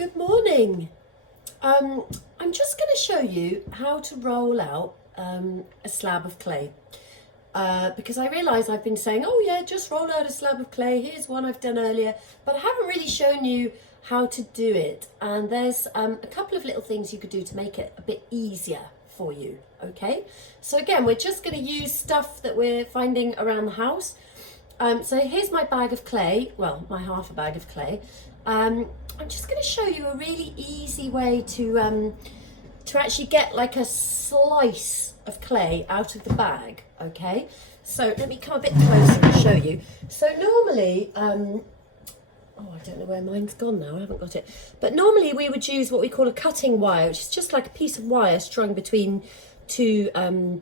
Good morning. I'm just going to show you how to roll out a slab of clay because I realise I've been saying, oh yeah, just roll out a slab of clay. Here's one I've done earlier, but I haven't really shown you how to do it. And there's a couple of little things you could do to make it a bit easier for you. Okay, so again, we're just going to use stuff that we're finding around the house. So here's my bag of clay, well, my half a bag of clay. I'm just going to show you a really easy way to actually get like a slice of clay out of the bag, okay? So let me come a bit closer and show you. So normally, oh, I don't know where mine's gone now, I haven't got it. But normally we would use what we call a cutting wire, which is just like a piece of wire strung between two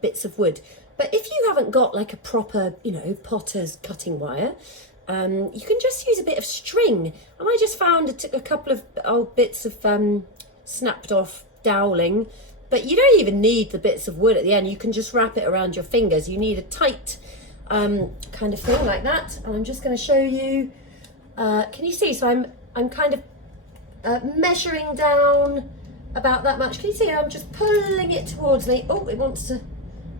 bits of wood. But if you haven't got like a proper, potter's cutting wire, you can just use a bit of string. And I just found a couple of old bits of snapped off doweling, but you don't even need the bits of wood at the end. You can just wrap it around your fingers. You need a tight kind of thing like that. And I'm just going to show you, can you see? So I'm kind of measuring down about that much. Can you see? I'm just pulling it towards me. Oh, it wants to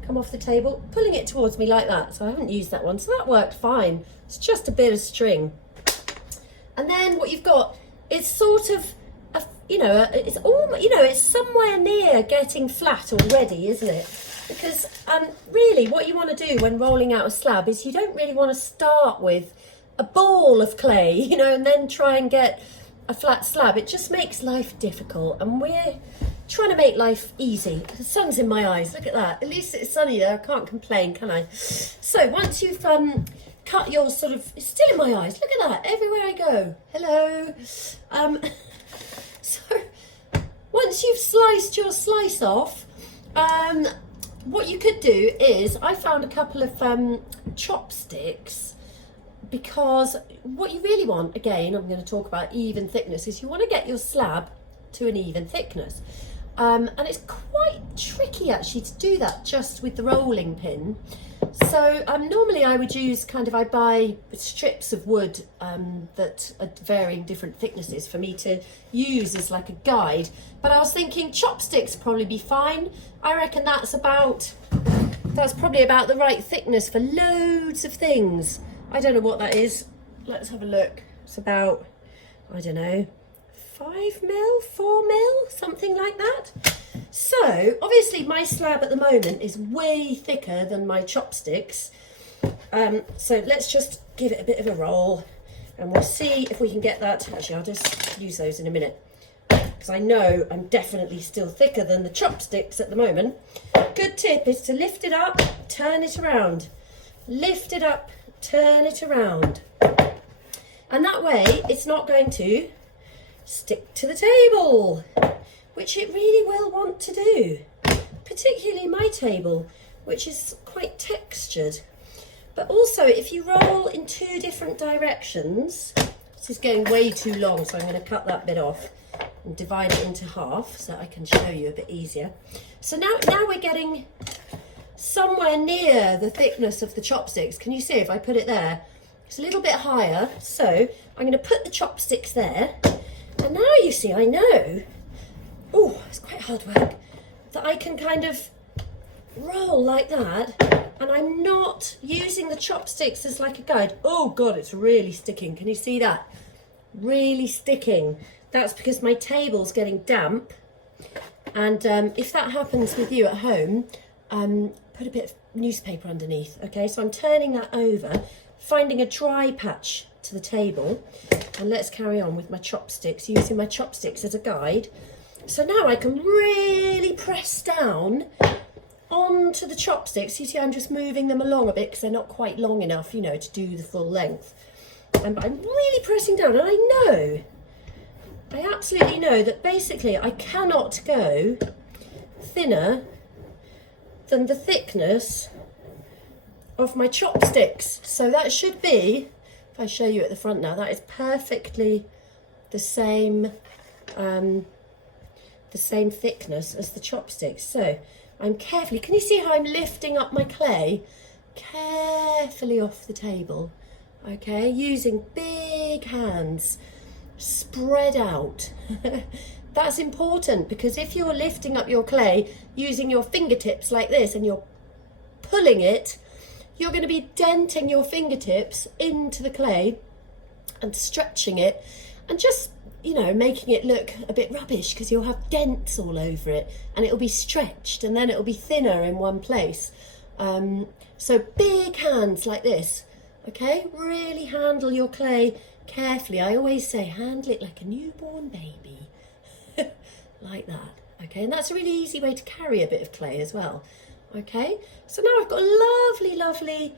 come off the table, pulling it towards me like that. So I haven't used that one, so that worked fine. It's just a bit of string. And then what you've got is sort of it's all, it's somewhere near getting flat already, isn't it? Because really what you want to do when rolling out a slab is you don't really want to start with a ball of clay, and then try and get a flat slab. It just makes life difficult, and we're trying to make life easy. The sun's in my eyes, look at that. At least it's sunny there, I can't complain, can I? So once you've cut your it's still in my eyes, look at that, everywhere I go, hello. So once you've sliced your slice off, what you could do is, I found a couple of chopsticks, because what you really want, again, I'm going to talk about even thickness, is you want to get your slab to an even thickness. And it's quite tricky actually to do that just with the rolling pin. So normally I would use I buy strips of wood that are varying different thicknesses for me to use as like a guide. But I was thinking chopsticks probably be fine. I reckon that's probably about the right thickness for loads of things. I don't know what that is. Let's have a look. It's about, I don't know, 5 mil, 4 mil, something like that. So obviously my slab at the moment is way thicker than my chopsticks. So let's just give it a bit of a roll and we'll see if we can get that. Actually, I'll just use those in a minute, because I know I'm definitely still thicker than the chopsticks at the moment. Good tip is to lift it up, turn it around. Lift it up, turn it around. And that way it's not going to stick to the table, which it really will want to do, particularly my table, which is quite textured. But also if you roll in two different directions, this is going way too long, so I'm going to cut that bit off and divide it into half so I can show you a bit easier. So now we're getting somewhere near the thickness of the chopsticks. Can you see if I put it there? It's a little bit higher, so I'm going to put the chopsticks there. And now you see, I know, oh, it's quite hard work, that I can kind of roll like that, and I'm not using the chopsticks as like a guide. Oh God, it's really sticking. Can you see that? Really sticking. That's because my table's getting damp. And if that happens with you at home, put a bit of newspaper underneath, okay? So I'm turning that over, finding a dry patch to the table, and let's carry on with my chopsticks, using my chopsticks as a guide. So now I can really press down onto the chopsticks. You see, I'm just moving them along a bit because they're not quite long enough, to do the full length. But I'm really pressing down, and I absolutely know that basically I cannot go thinner than the thickness of my chopsticks. So that should be, if I show you at the front now, that is perfectly the same thickness as the chopsticks. So I'm carefully, can you see how I'm lifting up my clay carefully off the table, okay, using big hands, spread out. That's important, because if you're lifting up your clay using your fingertips like this and you're pulling it, you're going to be denting your fingertips into the clay and stretching it and just, you know, making it look a bit rubbish, because you'll have dents all over it and it'll be stretched and then it'll be thinner in one place. So big hands like this, okay? Really handle your clay carefully. I always say handle it like a newborn baby, like that, okay? And that's a really easy way to carry a bit of clay as well, okay? So now I've got a lovely, lovely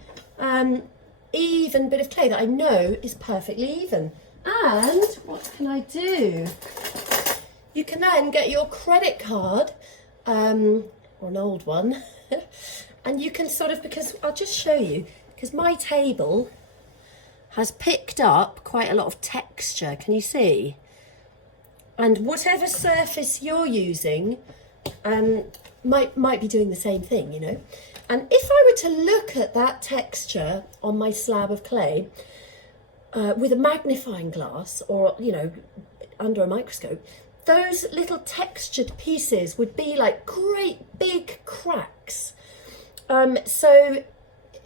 even bit of clay that I know is perfectly even. And what can I do? You can then get your credit card, or an old one, and you can sort of, because I'll just show you, because my table has picked up quite a lot of texture, can you see? And whatever surface you're using might be doing the same thing, you know. And if I were to look at that texture on my slab of clay with a magnifying glass, or, you know, under a microscope, those little textured pieces would be like great big cracks. So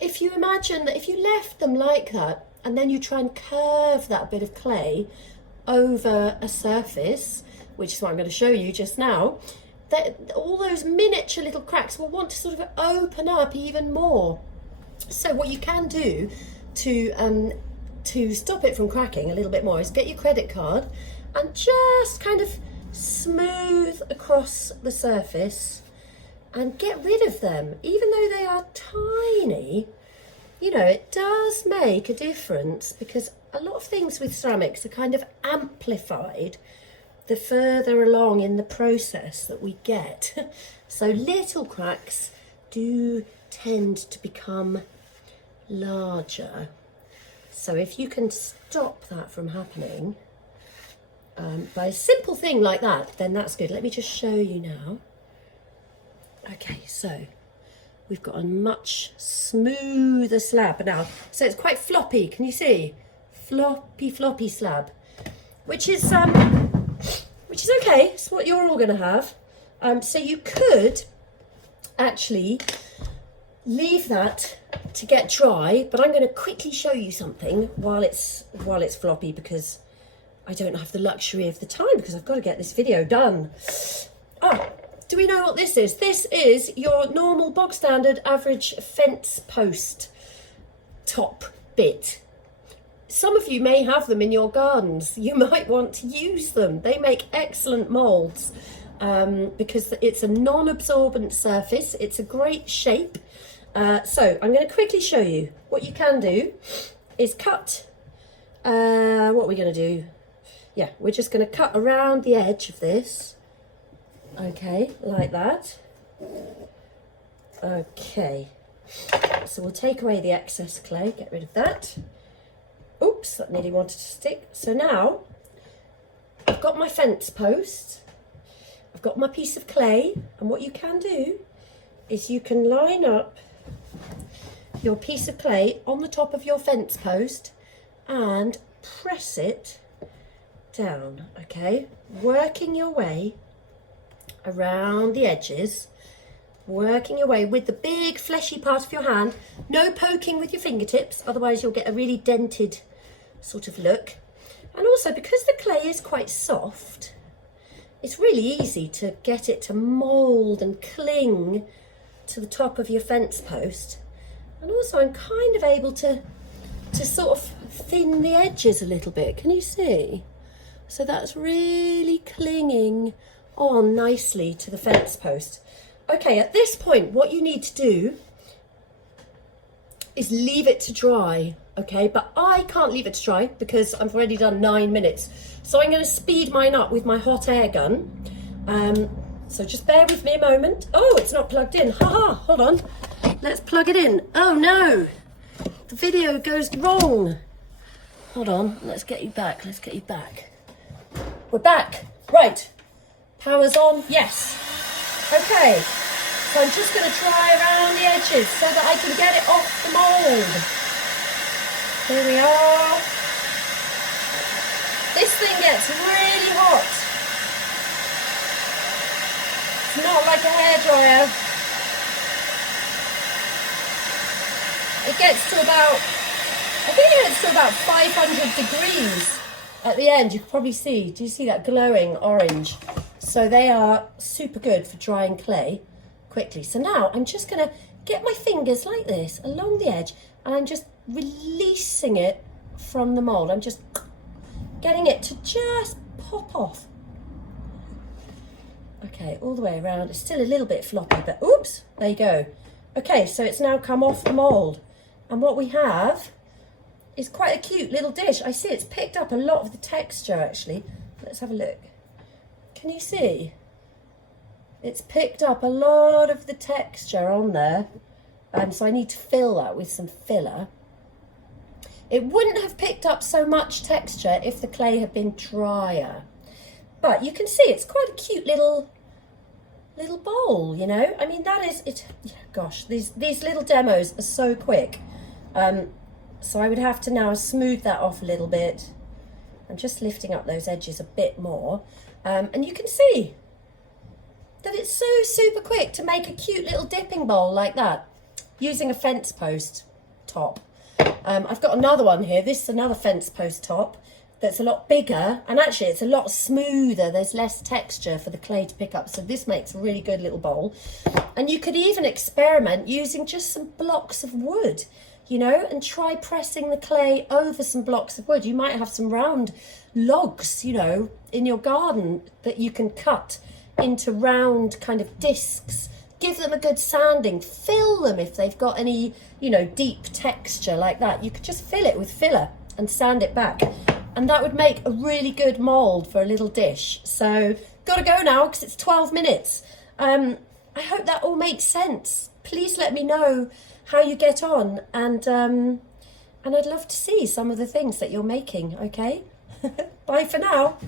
if you imagine that if you left them like that and then you try and curve that bit of clay over a surface, which is what I'm going to show you just now, that all those miniature little cracks will want to sort of open up even more. So what you can do to stop it from cracking a little bit more is get your credit card and just kind of smooth across the surface and get rid of them. Even though they are tiny, you know, it does make a difference, because a lot of things with ceramics are kind of amplified the further along in the process that we get. So little cracks do tend to become larger. So if you can stop that from happening by a simple thing like that, then that's good. Let me just show you now. Okay, so we've got a much smoother slab now. So it's quite floppy, can you see? Floppy slab, which is okay. It's what you're all going to have. So you could actually leave that to get dry, but I'm going to quickly show you something while it's floppy, because I don't have the luxury of the time, because I've got to get this video done. Oh, do we know what this is? This is your normal bog standard average fence post top bit. Some of you may have them in your gardens. You might want to use them. They make excellent moulds because it's a non-absorbent surface. It's a great shape. So I'm going to quickly show you. What you can do is cut, what are we going to do? Yeah, we're just going to cut around the edge of this. Okay, like that. Okay, so we'll take away the excess clay, get rid of that. Oops, that nearly wanted to stick. So now I've got my fence post, I've got my piece of clay, and what you can do is you can line up your piece of clay on the top of your fence post and press it down, okay? Working your way around the edges, working your way with the big fleshy part of your hand. No poking with your fingertips, otherwise you'll get a really dented sort of look. And also, because the clay is quite soft, it's really easy to get it to mould and cling to the top of your fence post. And also I'm kind of able to sort of thin the edges a little bit, can you see? So that's really clinging on nicely to the fence post. Okay, at this point, what you need to do is leave it to dry, okay? But I can't leave it to dry because I've already done 9 minutes. So I'm going to speed mine up with my hot air gun. So just bear with me a moment. Oh, it's not plugged in. Haha, hold on. Let's plug it in. Oh no, the video goes wrong. Hold on, let's get you back. Let's get you back. We're back. Right. Power's on. Yes. Okay. So I'm just going to try around the edges so that I can get it off the mould. Here we are. This thing gets really hot. It's not like a hairdryer. It gets to about, I think it gets to about 500 degrees at the end. You can probably see, do you see that glowing orange? So they are super good for drying clay quickly. So now I'm just going to get my fingers like this along the edge, and I'm just releasing it from the mould. I'm just getting it to just pop off. Okay, all the way around. It's still a little bit floppy, but oops, there you go. Okay, so it's now come off the mould. And what we have is quite a cute little dish. I see it's picked up a lot of the texture, actually. Let's have a look. Can you see? It's picked up a lot of the texture on there. So I need to fill that with some filler. It wouldn't have picked up so much texture if the clay had been drier. But you can see it's quite a cute little bowl, you know. I mean, that is it. Gosh, these little demos are so quick. So I would have to now smooth that off a little bit. I'm just lifting up those edges a bit more. And you can see that it's so super quick to make a cute little dipping bowl like that using a fence post top. I've got another one here. This is another fence post top that's a lot bigger, and actually it's a lot smoother. There's less texture for the clay to pick up, so this makes a really good little bowl. And you could even experiment using just some blocks of wood, you know, and try pressing the clay over some blocks of wood. You might have some round logs, you know, in your garden that you can cut into round kind of discs. Give them a good sanding, fill them if they've got any, you know, deep texture like that. You could just fill it with filler and sand it back. And that would make a really good mould for a little dish. So, gotta go now because it's 12 minutes. I hope that all makes sense. Please let me know how you get on, and I'd love to see some of the things that you're making, okay? Bye for now.